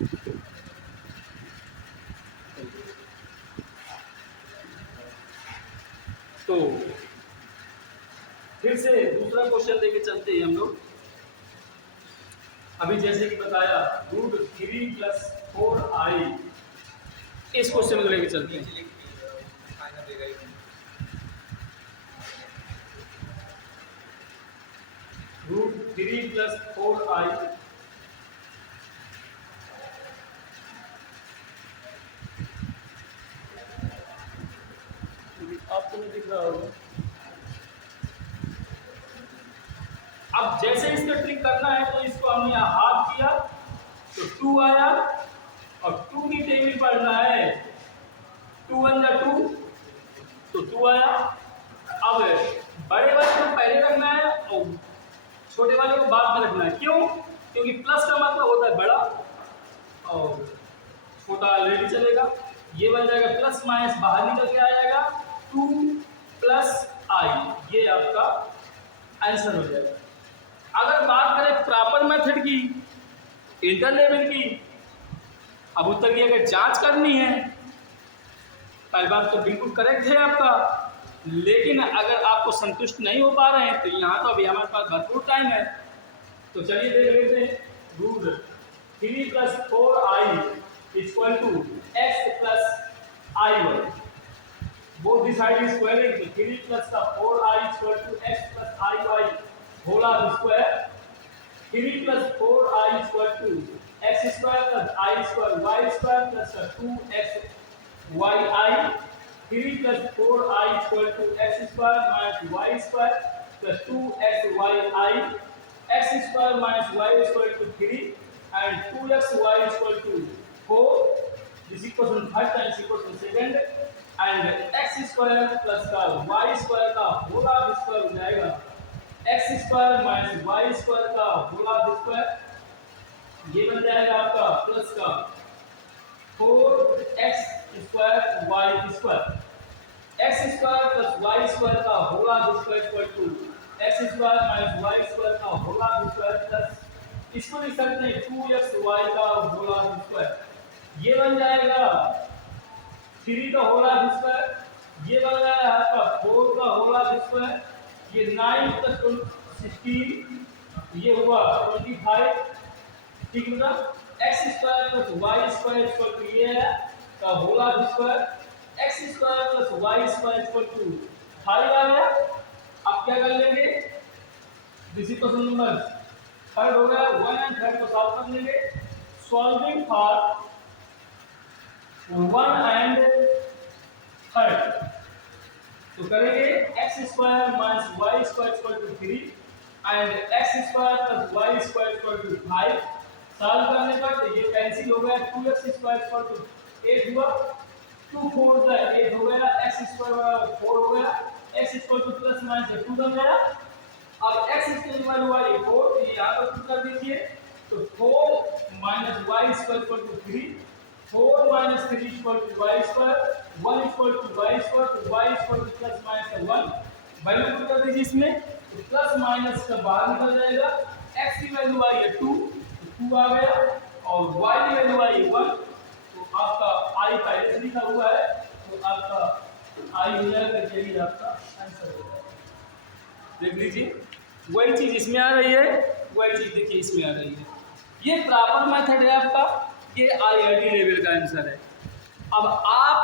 तो फिर से दूसरा क्वेश्चन लेके चलते हैं हम लोग। अभी जैसे कि बताया √3 + 4i, इस क्वेश्चन को लेके चलते हैं। √3 + 4i, आपको नहीं दिख रहा होगा। अब जैसे इसका ट्रिक करना है तो इसको हमने यहाँ हाफ किया तो 2 आया, और 2 की टेबल पढ़ना है, 2 × 2 तो 2 आया। अब बड़े वाले को पहले रखना है और छोटे वाले को बाद में रखना है। क्यों? क्योंकि प्लस का मतलब होता है बड़ा और छोटा ऑलरेडी चलेगा। ये बन जाएगा प्लस माइनस बाहर निकल के आ जाएगा 2 + i, ये आपका आंसर हो जाएगा। अगर बात करें प्रॉपर मेथड की, इंटर लेवल की, अब उत्तर की अगर जांच करनी है, पहली बात तो बिल्कुल करेक्ट है आपका, लेकिन अगर आपको संतुष्ट नहीं हो पा रहे हैं तो यहाँ तो अभी हमारे पास भरपूर टाइम है। तो चलिए देख लेते हैं। √3 + 4i = x + i1, both the side is squaring, so 3 + 4i = x + i2 3 + 4i = x² + i² y² + 2xyi, 3 + 4i = x² - y² + 2xyi, x² - y = 3 and 2xy = 4. This equation first and this equation second, and x² + y² का whole square हो जाएगा x² - y² का whole square, ये बन जाएगा आपका plus का 4x² y², x² + y² का होल स्क्वायर x² - y² का होल स्क्वायर प्लस इसको लिख सकते हैं 2xy का होल स्क्वायर, ये बन जाएगा 3 का होल स्क्वायर, ये बन जाएगा आपका 4 का होल स्क्वायर, ये 9 + 16, ये हुआ 25, ठीक है ना। x² + y² ये है का होल स्क्वायर, x² + y² = 5 आ गया। अब क्या कर लेंगे, दिस इक्वेशन नंबर थर्ड हो गया, 1 और 3 को सॉल्व कर लेंगे। सॉल्विंग फॉर 1 और 3 तो करेंगे x² - y² = 3 and x² + y² = 5। Solve करने पर तो ये कैंसिल हो गया, 2x² = 8 हुआ, 2 4 8 हो गया, x² 4 हो गया, x ± 2 बन गया। अब x की वैल्यू हुआ ये 4, तो ये यहाँ पर पुट कर दीजिए, तो 4 - y² = 3, 4 - 3 = y², 1 = y², तो y ± 1 वैल्यू पुट कर दीजिए इसमें, तो प्लस माइनस का बाहर निकल जाएगा। x की वैल्यू आई है 2, तो 2 आ गया, और y की वैल्यू आई 1, तो आपका i का s लिखा हुआ है, तो आपका i हो जाएगा, यही आपका आंसर हो जाएगा। देख लीजिए, वही चीज इसमें आ रही है, वही चीज देखिए इसमें आ रही है। ये प्रॉपर मेथड है आपका, ये IIT लेवल का आंसर है। अब आप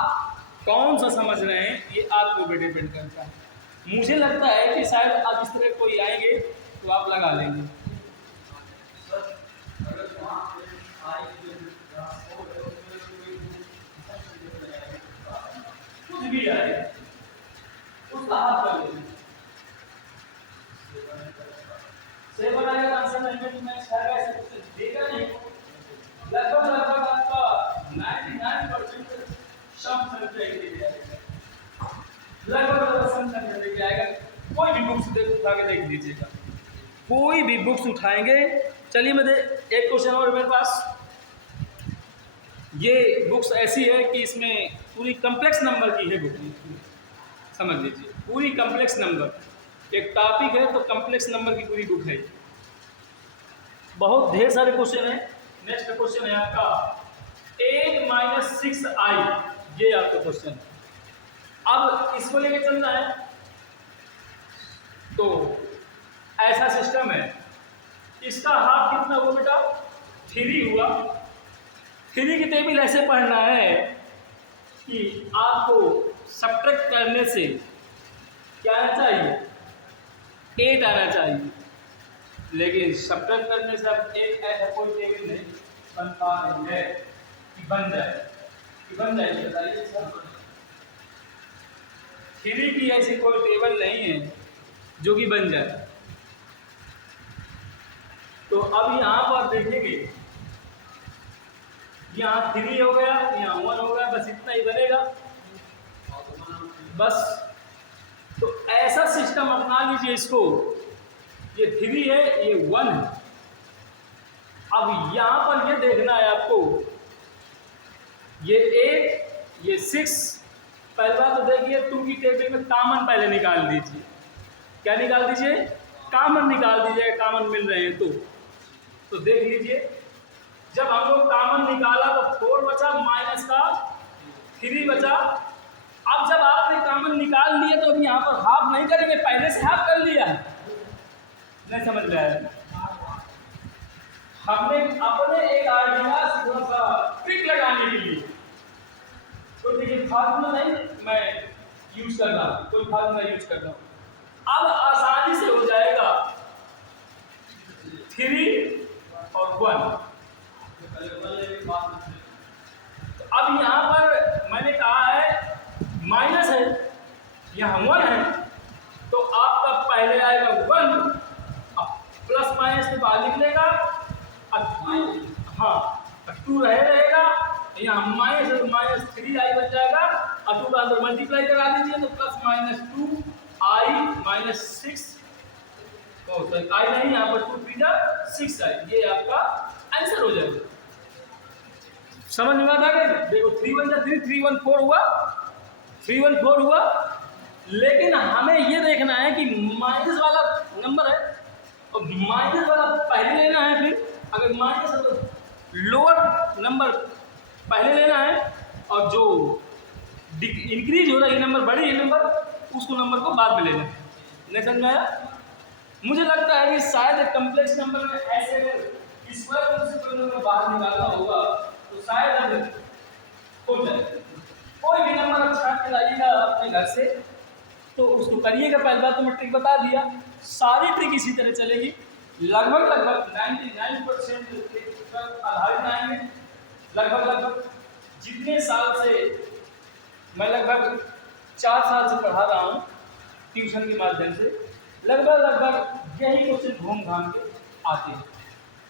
कौन सा समझ रहे हैं ये आपके ऊपर डिपेंड करता है। मुझे लगता है कि शायद अब इस तरह कोई आएंगे तो आप लगा लेंगे। कुछ भी आए उसका हाथ कर लेंगे, सही बनाएगा आंसर नहीं में मैं छाएगा ऐसे कुछ देगा नहीं, लगभग आपका 99% शब्द संख्या लेके आएगा, लगभग संख्या लेके आएगा। कोई भी बुक्स उठा के देख लीजिएगा, कोई भी बुक्स उठाएंगे। चलिए मैं एक क्वेश्चन और मेरे पास, ये बुक्स ऐसी है कि इसमें पूरी कम्प्लेक्स नंबर की है बुक, समझ लीजिए पूरी कम्प्लेक्स नंबर, एक टॉपिक है तो कम्प्लेक्स नंबर की पूरी बुक है। बहुत ढेर सारे क्वेश्चन हैं, नेक्स्ट क्वेश्चन है आपका 8 - 6i, ये आपका क्वेश्चन है। अब इसको लेके चलना है, तो ऐसा सिस्टम है, इसका हाफ कितना हुआ बेटा 3 हुआ। 3 की टेबल ऐसे पढ़ना है कि आपको सब्ट्रैक्ट करने से क्या आना चाहिए 8 आना चाहिए, लेकिन सब्ट्रैक्ट करने से अब एक ऐसा कोई टेबल नहीं बनता है कि बन जाए बताइए सर। 3 की ऐसी कोई टेबल नहीं है जो कि बन जाए। तो अब यहाँ पर देखेंगे, यहाँ 3 हो गया, यहाँ 1 हो गया, बस इतना ही बनेगा बस। तो ऐसा सिस्टम अपना लीजिए इसको, ये 3 है, ये 1 है। अब यहाँ पर ये देखना है आपको, ये 8, ये 6। पहली बात तो देखिए 2 की टेबल में कॉमन पहले निकाल दीजिए। क्या निकाल दीजिए? कॉमन निकाल दीजिए, कॉमन मिल रहे हैं तो देख लीजिए, जब हम लोग कॉमन निकाला तो 4 बचा, माइनस का 3 बचा। अब जब आपने कॉमन निकाल लिया तो अभी यहाँ पर हाफ नहीं करेंगे, पहले से हाफ कर लिया है, नहीं समझ रहा है। हमने अपने एक आइडिया से थोड़ा सा ट्रिक लगाने के लिए, तो देखिए फार्मूला नहीं मैं यूज कर रहा हूँ, कोई फार्मूला यूज कर रहा हूँ। अब आसानी से हो जाएगा 3 और 1। तो अब यहाँ पर मैंने कहा है माइनस है, यहाँ 1 है, तो आपका पहले आएगा 1, अब प्लस माइनस के बाद निकलेगा, हाँ 2 रहेगा, यहाँ माइनस है तो -3i बन जाएगा, और 2 का अंदर मल्टीप्लाई करा दीजिए तो +-2i -6, आई नहीं, यहाँ पर 2 3 6i, ये आपका आंसर हो जाएगा। समझ में आता है? देखो 3 1 3, 3 1 4 हुआ, 3 1 4 हुआ, लेकिन हमें ये देखना है कि माइनस वाला नंबर है और माइनस वाला पहले लेना है, फिर अगर माइनस है तो लोअर नंबर पहले लेना है, और जो इंक्रीज हो रहा है नंबर, बड़ी है नंबर, उसको नंबर को बाद में लेना है। नहीं समझ में आया? मुझे लगता है कि शायद कम्प्लेक्स नंबर में ऐसे स्क्वायर प्रिंसिपल नंबर बाहर निकालना होगा तो शायद हो जाए। कोई भी नंबर आप छाट के लाइएगा अपने घर से तो उसको करिएगा। पहली बात तो मैं ट्रिक बता दिया, सारी ट्रिक इसी तरह चलेगी, लगभग 99% आधारित आएंगे। लगभग जितने साल से मैं लगभग 4 साल से पढ़ा रहा हूँ ट्यूशन के माध्यम से, लगभग यही क्वेश्चन घूम घाम के आते हैं।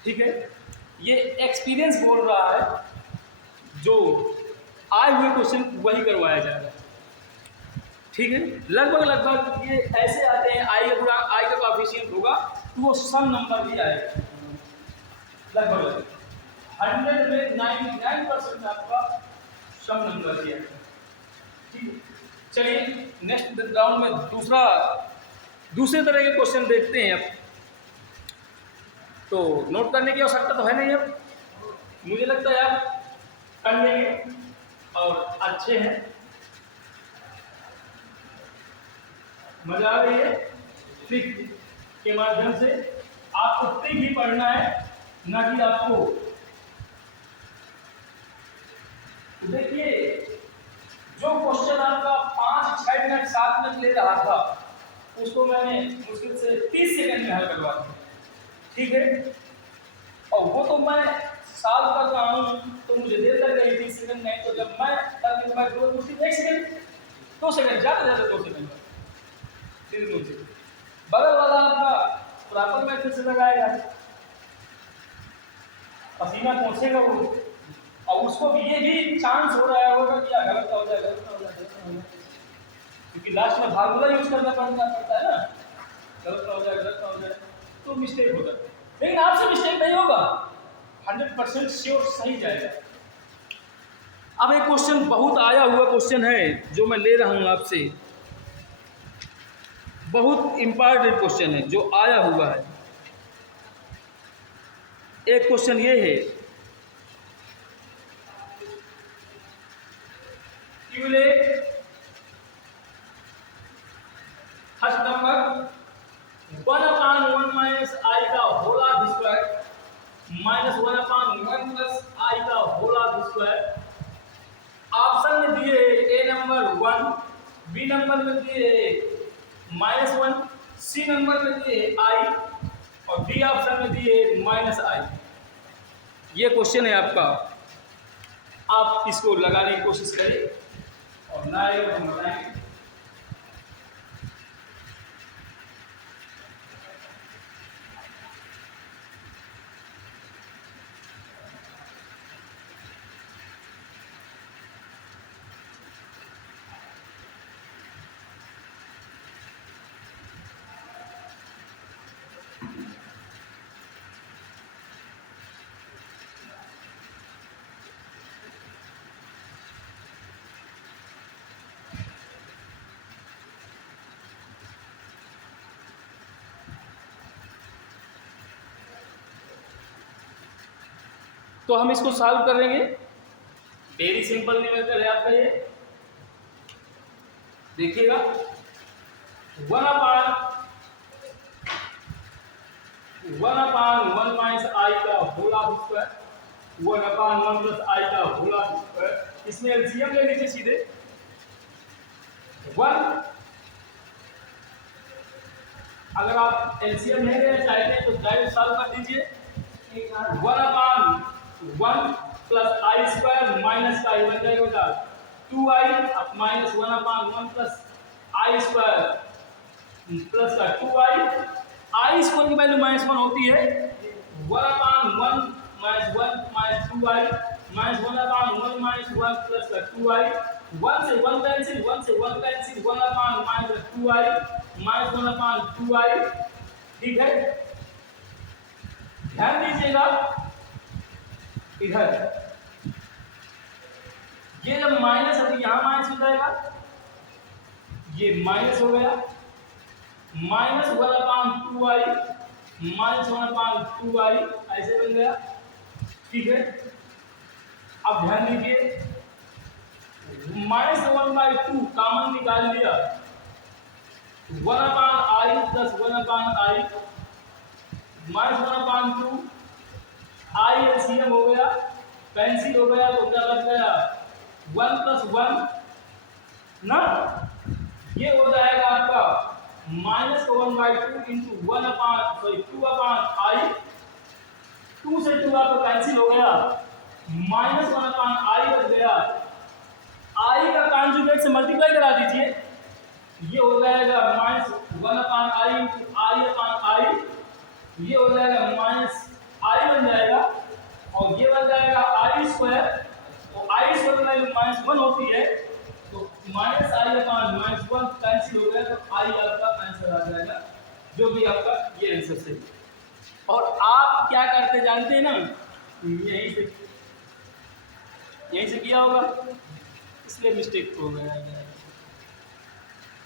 ठीक है, ये एक्सपीरियंस बोल रहा है, जो आए हुए क्वेश्चन वही करवाया जाएगा। ठीक है, लगभग ये ऐसे आते हैं, आई का कोएफिशिएंट होगा तो वो सम नंबर भी आएगा। लगभग 100 में 99% आपका सम नंबर भी आएगा। ठीक है, चलिए नेक्स्ट राउंड में दूसरे तरह के क्वेश्चन देखते हैं। अब तो नोट करने की आवश्यकता तो है नहीं, अब मुझे लगता है आप कर लेंगे और अच्छे हैं, मजा आ रही है। ट्रिक के माध्यम से आपको ट्रिक ही पढ़ना है, ना कि आपको। देखिए जो क्वेश्चन आपका 5 6 मिनट 7 मिनट ले रहा था उसको मैंने मुश्किल से 30 सेकंड में हल करवा दिया। ठीक है, और वो तो मैं सॉल्व कर रहा हूँ तो मुझे देर लग गई 30 सेकंड नहीं, तो जब मैं 1 सेकंड 2 सेकंड ज़्यादा 2 सेकंड बगल वाला आपका प्रॉपर मेथड से लगाएगा, पसीना पहुंचेगा वो, और उसको ये भी चांस हो रहा होगा कि गलत हो जाए, क्योंकि लास्ट में फार्मूला यूज करना पड़ता है ना, गलत हो जाए तो मिस्टेक होगा। लेकिन आपसे मिस्टेक नहीं होगा, 100% श्योर सही जाएगा। अब एक क्वेश्चन बहुत आया हुआ क्वेश्चन है जो मैं ले रहा हूँ आपसे, बहुत इंपॉर्टेंट क्वेश्चन है जो आया हुआ है। एक क्वेश्चन ये है बी नंबर में दिए -1, सी नंबर में दिए आई और डी ऑप्शन में दिए -i। ये क्वेश्चन है आपका, आप इसको लगाने की कोशिश करिए और ना आएगा तो हम बताएंगे। तो हम इसको सॉल्व करेंगे। वेरी सिंपल न्यूमेरिकल है आपका ये, देखिएगा 1/1 माइनस आई का होल स्क्वायर 1/1 प्लस आई का होल स्क्वायर। इसमें एलसीएम ले लीजिए सीधे 1। अगर आप एलसीएम नहीं लेना चाहते हैं तो डायरेक्ट सॉल्व कर दीजिए। 1/1 प्लस आई स्क्वायर माइनस का बन जाएगा 2i अब minus 1/1 plus i square plus का 2i। आई स्क्वायर की वैल्यू -1 होती है। 1/1 -1 माइनस 2i माइनस 1/1 -1 प्लस का 2i। 1 से 1 कैंसिल 1 से 1 कैंसिल 1/2i माइनस 1/2i। ठीक है, ध्यान दीजिएगा इधर ये जब माइनस है तो यहाँ माइनस हो जाएगा, ये माइनस हो गया माइनस 1/2i माइनस 1/2i ऐसे बन गया। ठीक है, अब ध्यान दीजिए -1/2 कॉमन निकाल लिया 1/i प्लस 1/i माइनस 1/2 आई एलसीएम हो गया कैंसिल हो गया तो क्या बच गया 1 + 1 ना, ये हो जाएगा आपका -1/2 इंटू 2/i। 2 से 2 आपका कैंसिल हो गया -1/i बच गया। i का कॉन्जुगेट से मल्टीप्लाई करा दीजिए, ये हो जाएगा -1/i इंटू i/i। ये हो जाएगा -i बन जाएगा और ये बन जाएगा i स्क्वायर और i स्क्वायर की वैल्यू -1 होती है तो -i/-1 कैंसिल हो गया तो i आपका आंसर आ जाएगा, जो भी आपका ये आंसर सही। और आप क्या करते जानते हैं ना, यहीं से किया होगा इसलिए मिस्टेक हो गया है।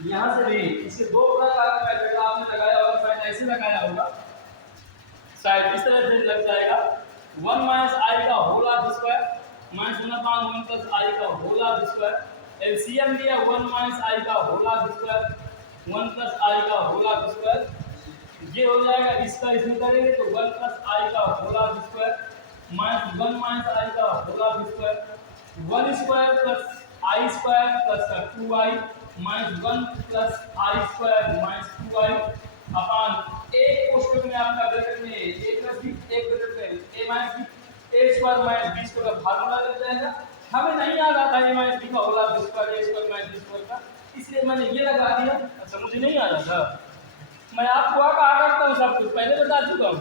यहाँ से नहीं, इसके दो प्रकार का मेथड आपने लगाया होगा, शायद ऐसे लगाया होगा, शायद इस तरह से लग जाएगा 1 - i का होल स्क्वायर -1/1 प्लस i का होल स्क्वायर। एलसीएम लिया 1 - i का होल स्क्वायर 1 प्लस i का होल स्क्वायर। ये हो जाएगा, इसका इसमें करेंगे तो 1 प्लस i का होल स्क्वायर -1 - i का whole square 1 square plus i square plus का 2i -1 plus i square -2i upon एक कोष्ठक में आपका ब्रैकेट में a प्लस b, एक ब्रैकेट में a minus b, a square minus b square का फार्मूला लग जाएगा। हमें नहीं याद आता a माइनस b का whole square a square minus b square का, इसलिए मैंने ये लगा दिया। अच्छा, मुझे नहीं याद था, मैं आपको कहा करता हूँ सब कुछ पहले बता चुका हूँ,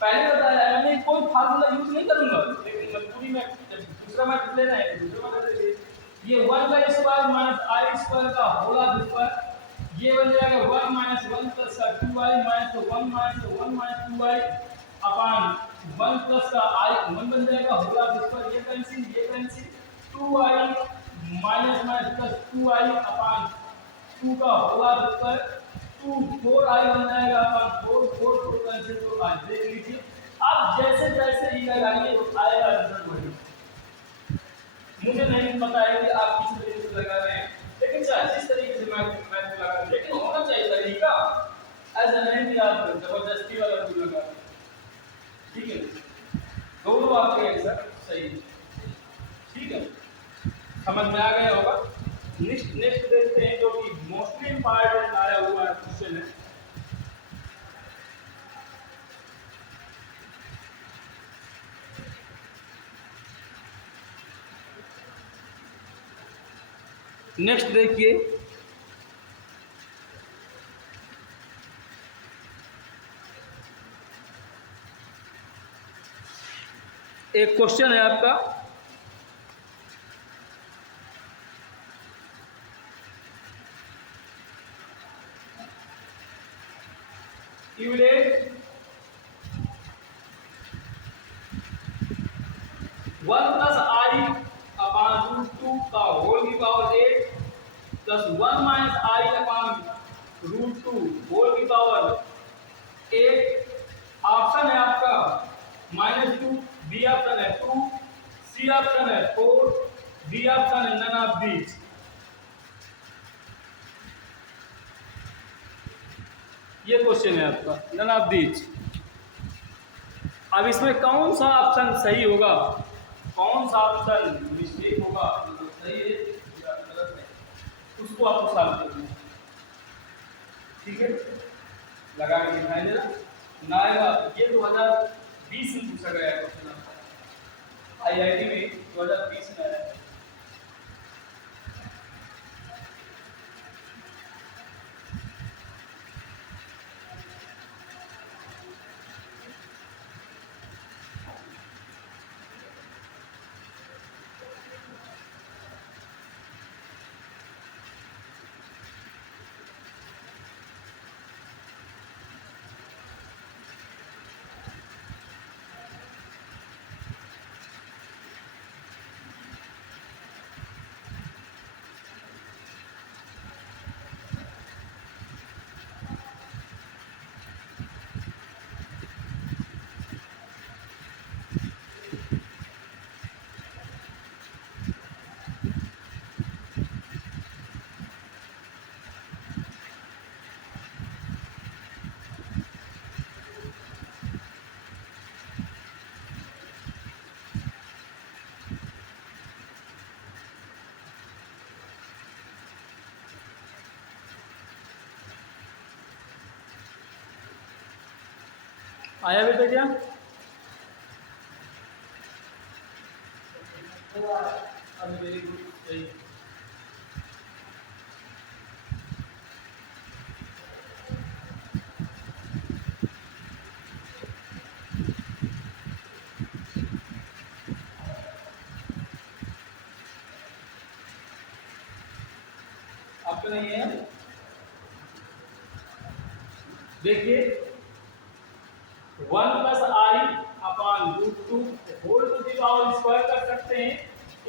पहले बताया है मैंने, कोई फार्मूला यूज नहीं करूंगा, लेकिन मजबूरी में दूसरा मैथड लेना है दूसरा मैथड ये 1/² माइनस i स्क्वायर का होल स्क्वायर, ये बन जाएगा 1 - 1 प्लस का 2i minus 1 minus 1 minus 2i upon 1 plus का i 1 बन जाएगा होल स्क्वायर, ये cancel 2i minus plus 2i upon 2 का होल स्क्वायर 2 4i बन जाएगा अपॉन 4 कैंसिल तो आज देख लीजिए। आप जैसे जैसे ही लगाएंगे वो आएगा रिजल्ट वही। मुझे नहीं पता है कि आप किस तरीके से लगा रहे हैं, लेकिन जिस तरीके से मैं लगा रहा हूं, लेकिन होना चाहिए तरीका, ऐसा नहीं कि आप जबरदस्ती वाला कुछ लगा रहे हैं। ठीक है, दोनों आपके आंसर सही है। ठीक है, समझ में आ गया होगा। नेक्स्ट देखते हैं जो कि मोस्टली इंपॉर्टेंट आया हुआ है क्वेश्चन है। नेक्स्ट देखिए, एक क्वेश्चन है आपका, यूलेट 1 प्लस आई अपॉन रूट 2 का होल की power 8 plus 1 minus i upon root 2 whole की पावर 8। ऑप्शन है आपका -2, बी ऑप्शन है 2, सी ऑप्शन है 4, डी ऑप्शन है नन ऑफ दीज। ये क्वेश्चन है आपका, नन ऑफ दीज। अब इसमें कौन सा ऑप्शन सही होगा, कौन सा ऑप्शन मिस्टेक होगा, मतलब सही है या गलत है, उसको आपको सॉल्व करना है। ठीक है, लगा के दिखाई दे रहा ना आएगा। ये 2020 में पूछा गया क्वेश्चन आपका, IIT में 2020 में आया। आया बेटा क्या? वेरी गुड, सही। आपका नहीं है, देखिए 1 plus i upon root 2 whole to the power square कर सकते हैं,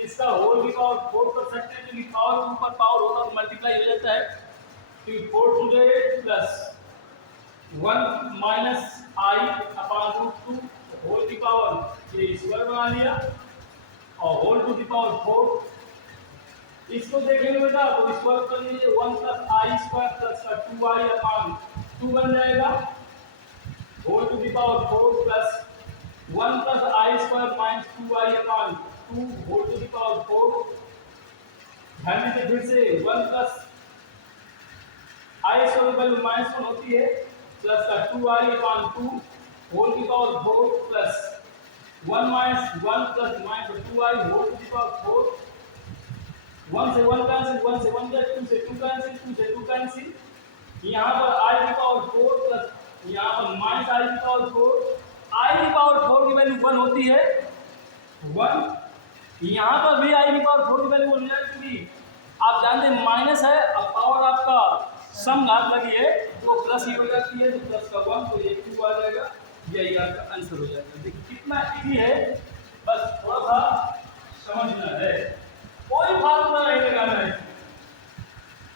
इसका होल की पावर 4 कर सकते हैं, क्योंकि पावर के ऊपर पावर होता तो मल्टीप्लाई हो जाता है। तो 4 to the 8 plus 1 minus i upon root 2 whole की पावर ये स्क्वायर बना लिया और होल टू दी पावर 4। इसको देखेंगे बेटा तो स्क्वायर कर लीजिए, 1 प्लस आई स्क्वायर प्लस का 2i अपॉन 2 बन जाएगा, whole to the power 4 plus 1 plus i square minus 2i upon 2 whole to the power 4। ध्यान दीजिए फिर से 1 प्लस आई स्क्वायर की वैल्यू -1 होती है, प्लस का 2i अपॉन 2 होल की power 4 plus 1 minus 1 plus minus 2i whole to the power 4। 1 से 1 कैंसिल, 1 से 1 गया, 2 से 2 कैंसिल, 2 से 2 कैंसिल। यहाँ पर i की पावर 4 प्लस यहाँ पर माइनस i की पावर 4, i की पावर 4 की वैल्यू 1 होती है 1। यहाँ पर भी i की पावर 4 की वैल्यू 1 हो जाएगी, क्योंकि आप जानते हैं माइनस है, अब पावर आपका सम घात लगी है तो प्लस ही हो जाती है, तो प्लस का 1 तो ये 2 आ जाएगा, यही आपका आंसर हो जाएगा। देखिए कितना इजी है, बस थोड़ा सा समझना है, कोई फार्मूला नहीं लगाना है,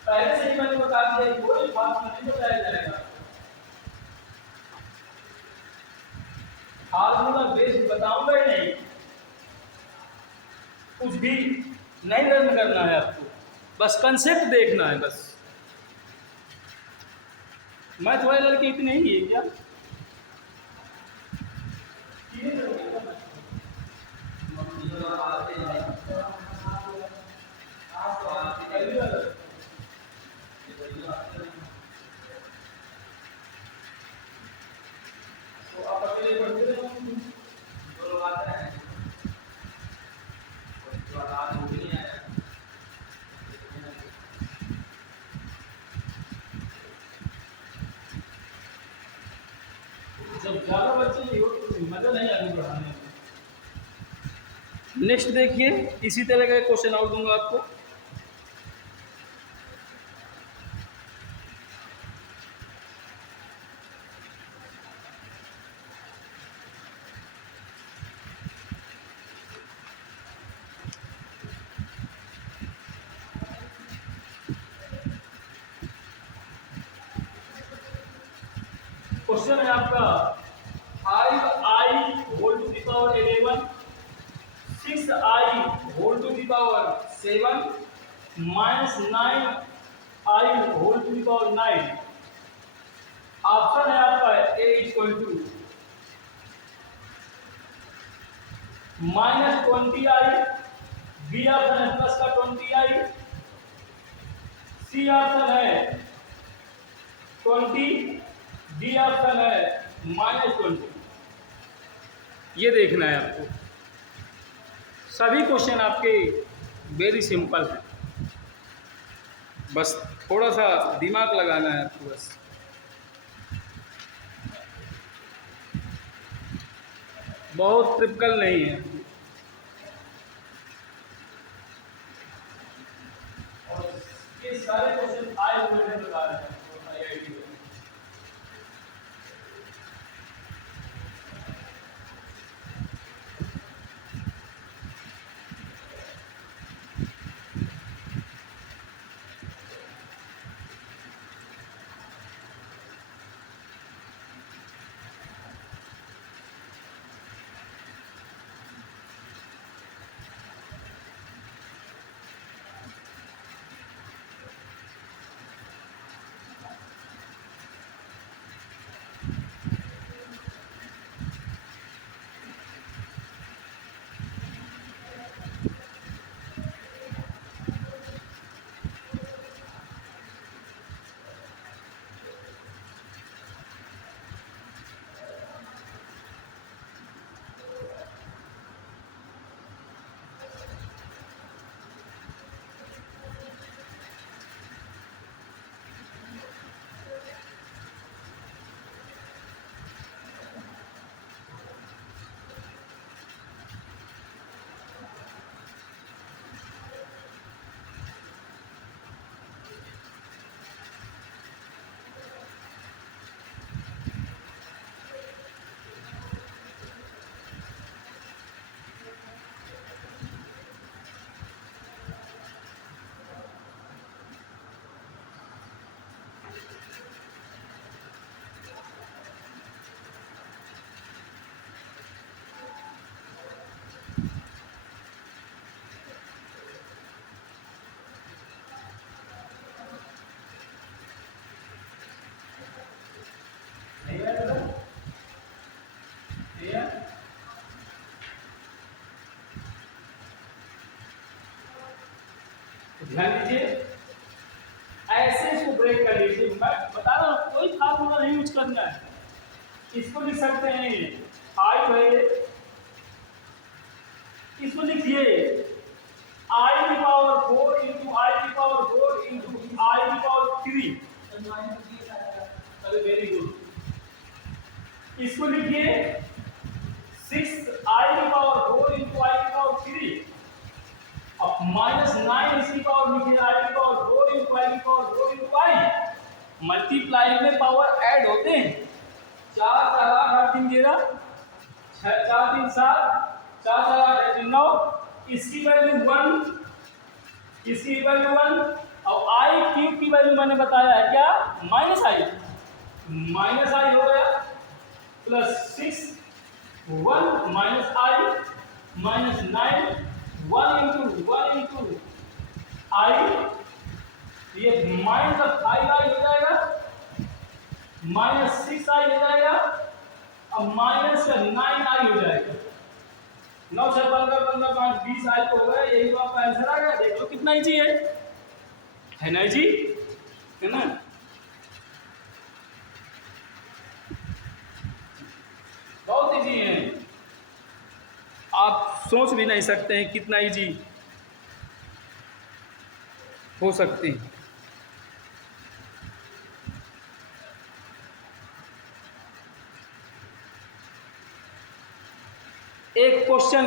पहले से ही मैंने बता दिया, कोई फार्मूला नहीं बताया जाएगा, फार्मूला बेस्ड बताऊंगा ही नहीं, कुछ भी नहीं लर्न करना है आपको, बस कंसेप्ट देखना है बस। मैथ वाले लड़के इतने ही है क्या? नेक्स्ट देखिए, इसी तरह का क्वेश्चन और दूंगा आपको। क्वेश्चन है आपका 5i whole to the power 11, 6i whole to the power 7 minus 9i whole to the power 9। Option है आपका A equal to -20i, B option है प्लस का 20i, सी ऑप्शन है 20, डी ऑप्शन है -20। ये देखना है आपको। सभी क्वेश्चन आपके वेरी सिंपल हैं, बस थोड़ा सा दिमाग लगाना है आपको बस। बहुत ट्रिपिकल नहीं है। और ये सारे क्वेश्चन आए हुए हैं बता रहे हैं IIT में। ध्यान दीजिए, ऐसे इसको ब्रेक कर लीजिए। मैं बता रहा हूँ कोई फार्मूला नहीं यूज करना है। इसको लिख सकते हैं 5 है, इसको लिखिए i की पावर 4 इंटू आई की पावर 4 इंटू आई की पावर 3। अरे वेरी गुड। इसको लिखिए 6i की पावर 4 इंटू आई की पावर 3। अब -9 इसकी पावर लिखिए आई की पावर 4 इंटू आई की पावर 4 इंटू आई। मल्टीप्लाई में पावर ऐड होते हैं। 4 4 8 8 3 13, 6 4 3 7, 4 4 8 8 3 9। इसकी वैल्यू 1, इसकी वैल्यू 1। और आई क्यूब की वैल्यू मैंने बताया है क्या, -i हो गया प्लस 6 1 माइनस आई माइनस 9 1 इंटू आई, ये -5i हो जाएगा, -6i हो जाएगा और -9i हो जाएगा। 9 से 15 15 5 20 आई तो हो गया। यही तो आपका आंसर आ गया। देख लो कितना इजी है ना जी, है ना। बहुत इजी है, आप सोच भी नहीं सकते हैं कितना इजी हो सकती है। एक क्वेश्चन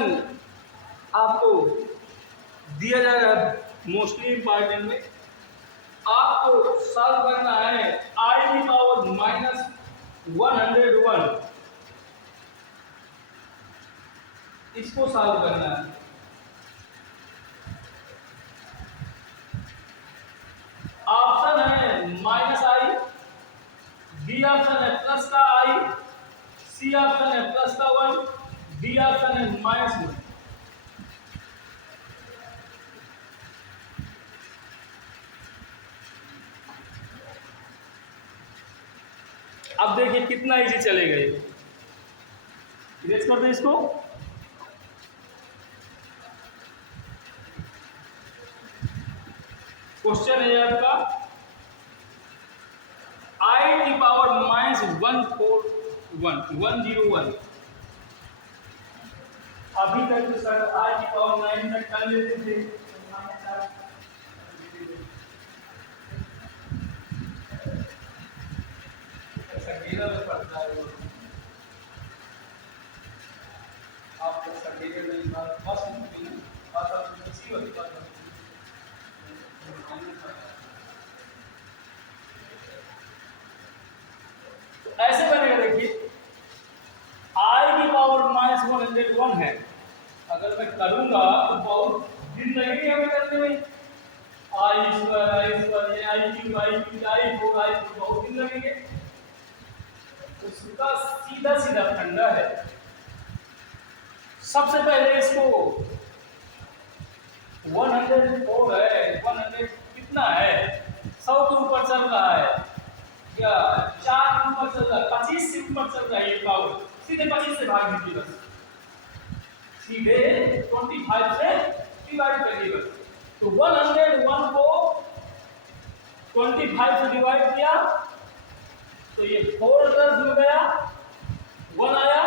आपको दिया जाएगा मोस्टली इंपॉर्टेंट में, आपको सॉल्व करना है आई की पावर माइनस 101, इसको सॉल्व करना है। ऑप्शन है माइनस आई, बी ऑप्शन है प्लस का आई, सी ऑप्शन है प्लस का 1, डी ऑप्शन है माइनस 1। अब देखिए कितना इजी चलेगा ये, इरेज कर दो इसको। क्वेश्चन है आपका आई की पावर माइनस 101। अभी तक तो सर आई की पावर 9 तक कर लेते थे, पड़ता है आपको सकेले में बस किसी तो ऐसे बनेगा। देखिए आई की पावर माइनस 101 है, अगर मैं करूंगा तो बहुत दिन लगेंगे हमें करने में। आई स्क्वायर ये आई क्यूब आई बहुत दिन लगेंगे। उसका सीधा सीधा फंडा है, सबसे पहले इसको 104 है, 100 कितना है 100 के ऊपर चल रहा है या 4 के ऊपर चल रहा है, 25 से ऊपर चल रहा है ये पावर, सीधे 25 से भाग दीजिए बस, सीधे 25 से डिवाइड करिए बस। तो 101 को 25 से डिवाइड किया तो ये 4 10 जुड़ गया, 1 आया,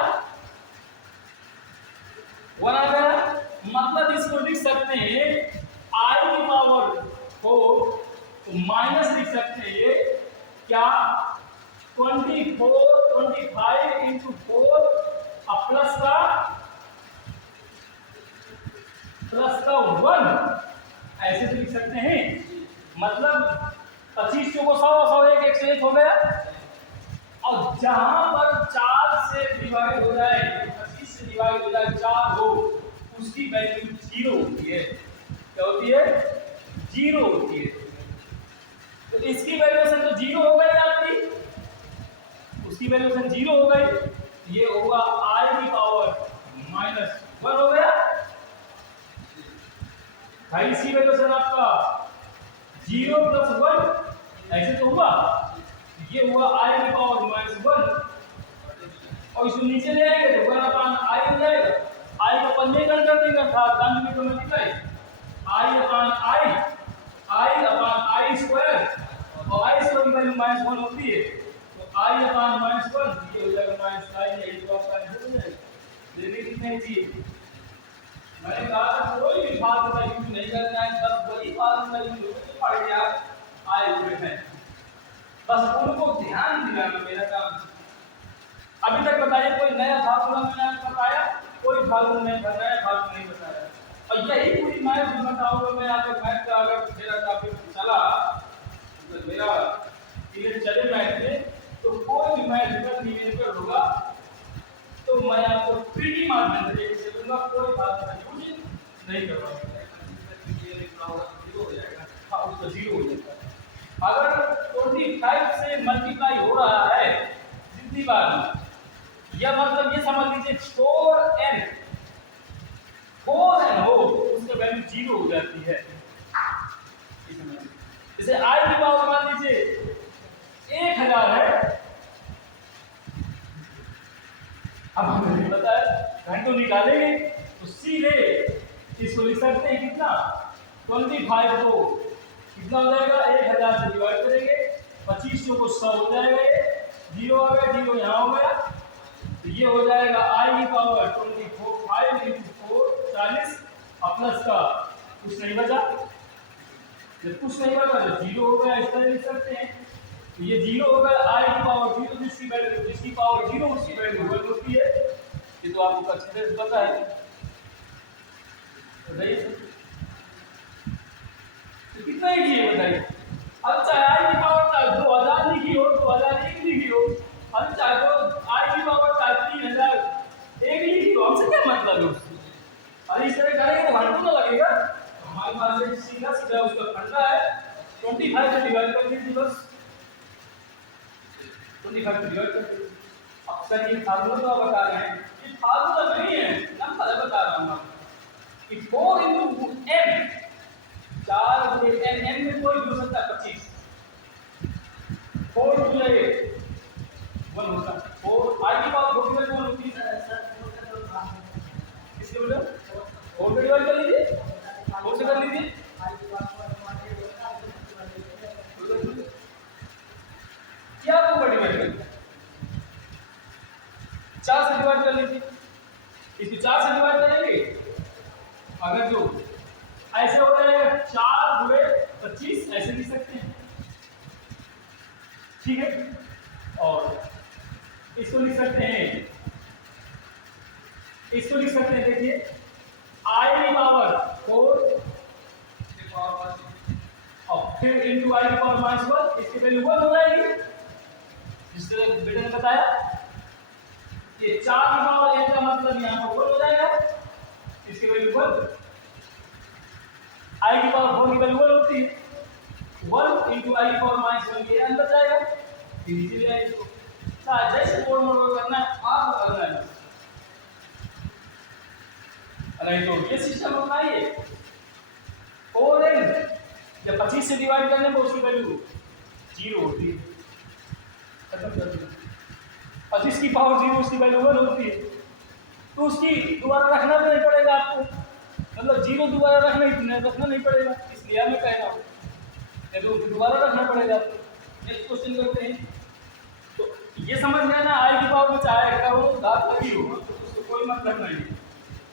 1 आ गया। मतलब इसको लिख सकते हैं आई की पावर 4 तो माइनस लिख सकते हैं ये क्या 25 इंटू 4 प्लस का 1 ऐसे से लिख सकते हैं। मतलब 25 को 100 1 से 1 हो गया, और जहां पर 4 से डिवाइड हो जाए 25 से डिवाइड हो जाए 4 हो उसकी वैल्यू 0 होती है। क्या होती है 0 होती है। तो इसकी वैल्यू से तो 0 हो गई आपकी, उसकी वैल्यू से 0 हो गई, ये होगा आई की पावर माइनस 1 हो गया। भाई इसी वैल्यू से आपका 0 प्लस 1 ऐसे तो हुआ, ये हुआ आई की पावर माइनस 1 और इसको नीचे ले आएंगे तो 1 अपान आई हो जाएगा। आई का पंजीकरण कर देंगे था कॉन्जुगेट में मल्टीप्लाई आई अपान आई स्क्वायर और आई स्क्वायर की वैल्यू माइनस 1 होती है तो आई अपान माइनस 1 ये हो जाएगा माइनस आई, ये तो आपका आंसर हो जाएगा। देखिए कितने जी मैंने कहा था कोई भी फार्मूला यूज नहीं करना है, बस वही फार्मूला यूज होकर पढ़ के आप आए हुए हैं, बस उनको ध्यान दिलाना मेरा काम। अभी तक बताइए कोई नया फार्मूला मैंने आपको बताया? कोई फार्मूला नहीं, नया फार्मूला नहीं बताया। और यही पूरी मैथ बताऊंगा मैं आपको। मैथ का अगर मेरा टॉपिक चला तो मेरा पीरियड चले मैथ में तो कोई भी मैथ का न्यूमेरिकल होगा तो मैं आपको फ्री माध्यम से दूंगा, कोई बात यूज नहीं करवाऊंगा। हाँ उसका 0 हो जाएगा। अगर 25 से मल्टीप्लाई हो रहा है जितनी बार, या मतलब ये समझ लीजिए 4n हो उसका वैल्यू 0 हो जाती है। जैसे आई की पावर मान लीजिए 1000 है, अब हमें बताया घंटों निकालेंगे तो सीधे इसको लिख सकते हैं कितना 25 को कितना हो जाएगा 1000 से डिवाइड करेंगे, 25 को 100 हो जाएगा, ये 0 आ गया, 0 यहाँ हो गया तो ये हो जाएगा आई की पावर 25 इंटू 4 40 और प्लस का कुछ नहीं बचा, जब कुछ नहीं बचा तो 0 हो गया। इस तरह लिख सकते हैं तो ये 0 हो गया, आई की पावर 0 जिसकी पावर 0 उसकी वैल्यू 1 होती है। ये तो आपको अच्छे से पता है। बताइए तो कितना ही चाहिए बताइए। अब चाहे आई की पावर 2000 लिखी हो, 2001 लिखी हो, अब चाहे तो आई की पावर 3001 लिखी हो, हमसे क्या मतलब है उससे। अरे इस तरह करेंगे तो घंटों ना लगेगा। हमारे पास एक सीधा सीधा उसका फंडा है, 25 से डिवाइड कर दीजिए बस, 25 से डिवाइड कर दीजिए। अब सर ये फार्मूला तो आप बता रहे हैं, ये फार्मूला नहीं है, नंबर बता रहा हूँ आपको कि 4 into m, 4 गुणे n, n में कोई हो सकता है 25, 4 गुणे 1 होता है, 4 आई की पावर 4 में कौन होती है किसके बोले 4 से डिवाइड कर लीजिए, 4 से कर लीजिए, क्या आपको डिवाइड कर 4 से डिवाइड कर लीजिए, इसको 4 से डिवाइड करेंगे अगर जो ऐसे हो जाएगा 4 गुणे 25 ऐसे लिख सकते हैं, ठीक है। और इसको लिख सकते हैं, इसको लिख सकते हैं, देखिए आई की पावर 4 और फिर इनटू आई की पावर -1, इसकी वैल्यू 1 हो जाएगी, जिस तरह बेटे ने बताया। ये 4 की पावर n का मतलब यहाँ पर 1 हो जाएगा, इसकी वैल्यू 1, आई की पावर 4 की वैल्यू 1 होती है, 1 into आई की पावर -1 ये अंदर जाएगा, फिर नीचे ले आएगा। इसको जैसे कोड मोड करना है आप करना है, अरे तो ये सिस्टम होता है। ये 4n जब 25 से डिवाइड करने पर उसकी वैल्यू 0 होती है, खत्म कर दिया। 25 की पावर 0 उसकी वैल्यू 1 होती है, तो उसकी दोबारा रखना भी नहीं पड़ेगा आपको, मतलब 0 दोबारा रखना नहीं पड़ेगा, इसलिए मैं कह रहा हूँ, तो दोबारा रखना पड़ेगा आपको। नेक्स्ट क्वेश्चन करते हैं। तो ये समझ गए ना, आई की पावर में चाहे करो दांत लगी हो तो उसको कोई मतलब नहीं है,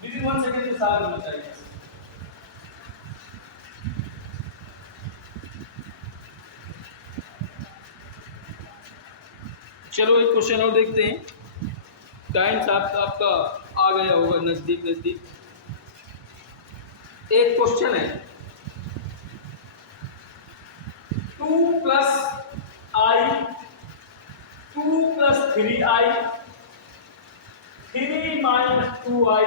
विदिन 1 सेकंड के साथ होना चाहिए। चलो एक क्वेश्चन और देखते हैं, टाइम आपका आ गया होगा नजदीक नजदीक। एक क्वेश्चन है 2 + i 2 + 3i 3 - 2i।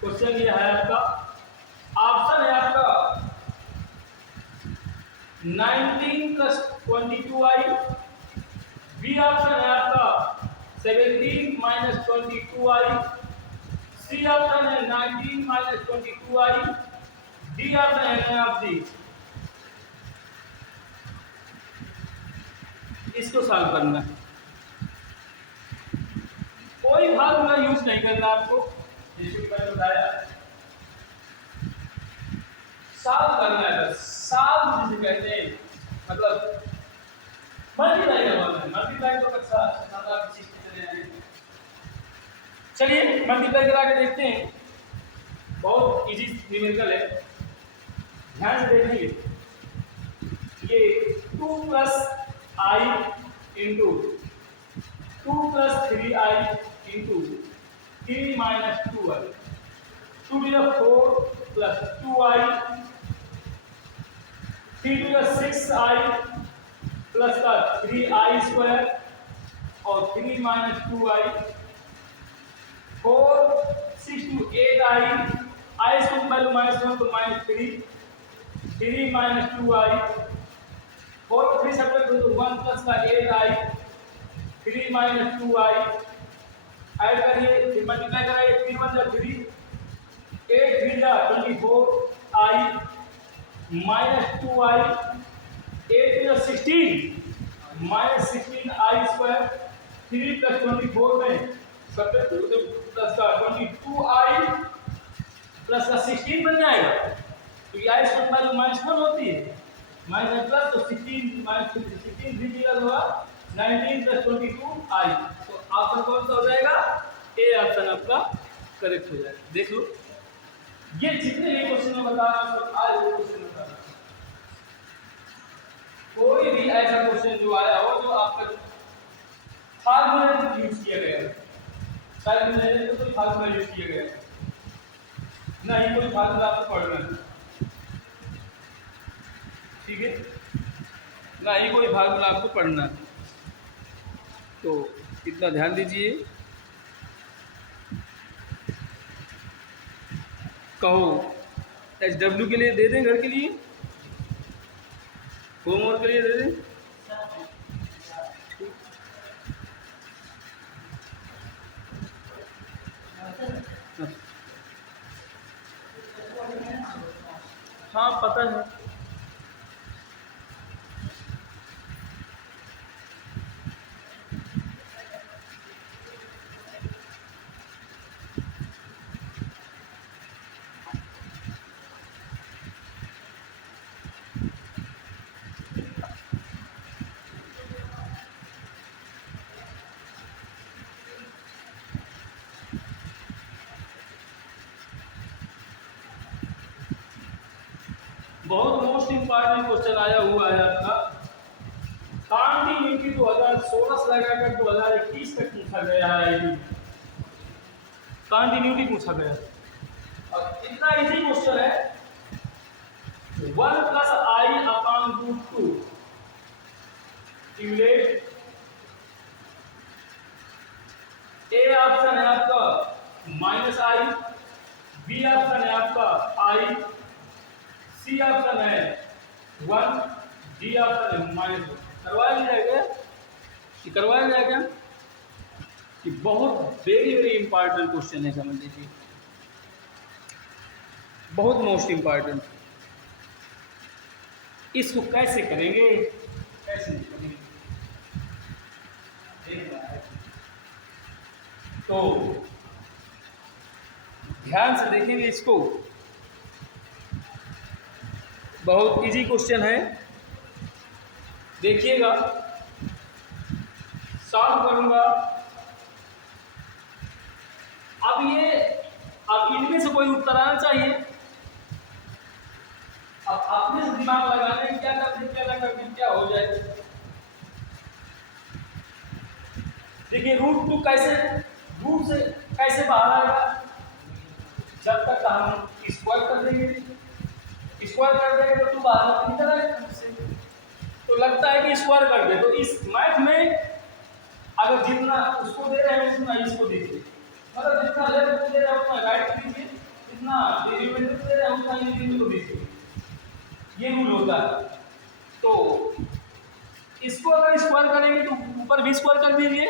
क्वेश्चन ये है आपका, ऑप्शन है आपका 19 + 22i, बी ऑप्शन है आपका 17 - 22i, सी ऑप्शन है 19 - 22i, डी ऑप्शन है none of these। इसको सॉल्व करना है, कोई फार्मूला यूज नहीं करना आपको, जैसे मैंने बताया सॉल्व करना है बस। सॉल्व जिसे कहते हैं मतलब मल्टीप्लाई करवाना है, मल्टीप्लाई तो अच्छा शानदार चीज चले जाएंगे। चलिए मल्टीप्लाई करा के देखते हैं, बहुत इजी न्यूमेरिकल है, ध्यान से देखिए। ये 2 + i into 2 + 3i into 3 - 2i, 2 to the 4 + 2i, 3 to the 6i plus the 3i square और 3 - 2i, 4 6 to 8i, i square value -1 तो -3, 3 - 2i, 4 को 3 सेपरेट कर दो 1 plus का 8i, 3 - 2i, ऐड करिए, फिर मल्टीप्लाई कराइए, 3 1 जा 3, 8 3 जा 24i -2i, 8 to the 16 -16i square, 3 + 24 में सब्ट्रैक्ट करो तो प्लस का 22i प्लस का 16 बन जाएगा, तो ये i स्क्वायर वैल्यू -1 होती है, माइनस प्लस तो 16 - 16 3 जगह हुआ 19 + 22i, तो ऑप्शन कौन सा हो जाएगा, ए ऑप्शन आपका करेक्ट हो जाएगा। देख लो ये जितने भी क्वेश्चन में बता रहा हूं सब आज वो क्वेश्चन बता रहा हूं, कोई भी ऐसा क्वेश्चन जो आया हो जो आपका फार्मूला यूज किया गया है, शायद मैंने तो कोई फालतू में यूज किया गया ना, ही कोई फालतू आपको पढ़ना है, ठीक है ना, ही कोई फालतू आपको पढ़ना है, तो इतना ध्यान दीजिए। कहो HW के लिए दे दें, घर के लिए होमवर्क के लिए दे दें। हाँ पता है। बहुत मोस्ट इंपॉर्टेंट क्वेश्चन आया हुआ है आपका, कंटिन्यूटी 2016 से लगाकर 2021 तक पूछा गया है, कंटिन्यूटी पूछा गया और इतना इजी क्वेश्चन है, 1 + i/√2 यूलेट। ए ऑप्शन है आपका -i, बी ऑप्शन है आपका i, सी ऑप्शन है 1, डी ऑप्शन है -1। करवाया जाएगा कि करवाया जाएगा कि बहुत वेरी वेरी इंपॉर्टेंट क्वेश्चन है, समझ लीजिए, बहुत मोस्ट इंपॉर्टेंट। इसको कैसे करेंगे, कैसे करेंगे, तो ध्यान से देखेंगे इसको, बहुत इजी क्वेश्चन है, देखिएगा, सॉल्व करूंगा। अब इनमें से कोई उत्तर आना चाहिए, अब अपने से दिमाग लगाना है, क्या करते क्या ना करते क्या हो जाए। देखिए √2 रूट से कैसे बाहर आएगा, जब तक हम स्क्वायर कर देंगे, स्क्वायर कर देंगे तो 2 बाहर निकल आएगा, तो लगता है कि स्क्वायर कर दे। तो इस मैथ में अगर जितना उसको दे रहे हैं उतना इसको दीजिए, मतलब जितना लेफ्ट को दे रहे हैं उतना राइट को दीजिए, जितना डेरिवेटिव दे रहे हैं उतना इंटीग्रल को दीजिए, ये रूल होता है। तो इसको अगर स्क्वायर करेंगे तो ऊपर भी स्क्वायर कर दीजिए,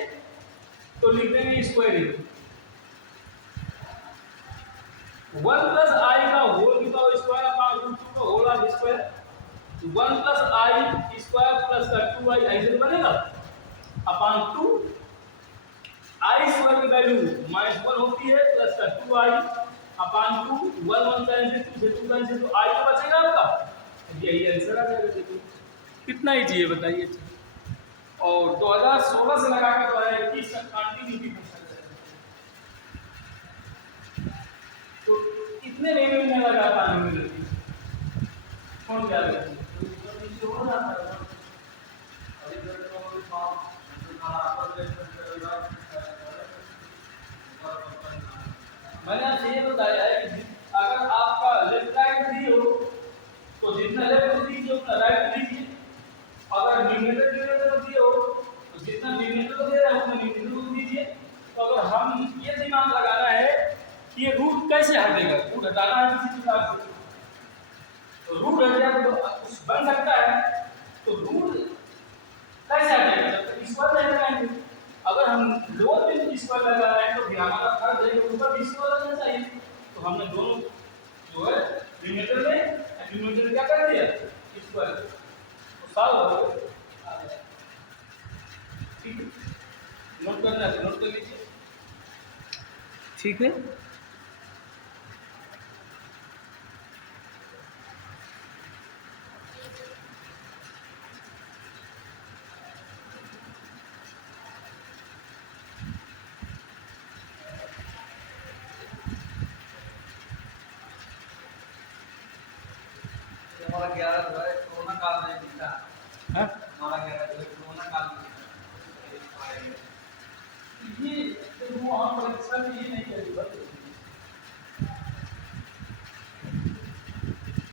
तो लिख देंगे स्क्वायर 1 + i का होल की पावर स्क्वायर अपॉन √2 का whole of square, 1 + i square plus 2i ऐसे बनेगा अपॉन 2, i स्क्वायर की वैल्यू -1 होती है प्लस 2i अपॉन 2, 1 1 कैंसिल, 2 से 2 कैंसिल, तो i तो बचेगा आपका, यही आंसर आ जाएगा। देखिए कितना इजी है बताइए। और 2016 से लगाकर 2021 तक कंटिन्यूटी पूछा जाएगा, तो इतने लेवल में लगातार नहीं मिलती, कौन क्या करती मैंने आपसे ये बताया है कि अगर आपका लेफ्ट राइट दी हो तो जितना लेफ्ट दीजिए उतना राइट दीजिए, अगर न्यूमरेटर दिए हो तो जितना न्यूमरेटर को दे रहा है उतना न्यूमरेटर को दीजिए। तो अगर हम ये दिमाग लगाना है कि ये रूट कैसे हटेगा, रूट हटाना है किसी प्रकार से, तो रूट हट जाए तो कुछ बन सकता है, तो रूट कैसे हटेगा, जब तक स्क्वायर नहीं लगाएंगे। अगर हम लोअर में स्क्वायर लगा रहे हैं तो भी हमारा फर्ज है कि ऊपर भी स्क्वायर लगना चाहिए, तो हमने दोनों जो है न्यूमरेटर में न्यूमरेटर क्या कर दिया स्क्वायर, तो सॉल्व हो गया। ठीक है, नोट करना है नोट कर लीजिए, ठीक है। हमारा 11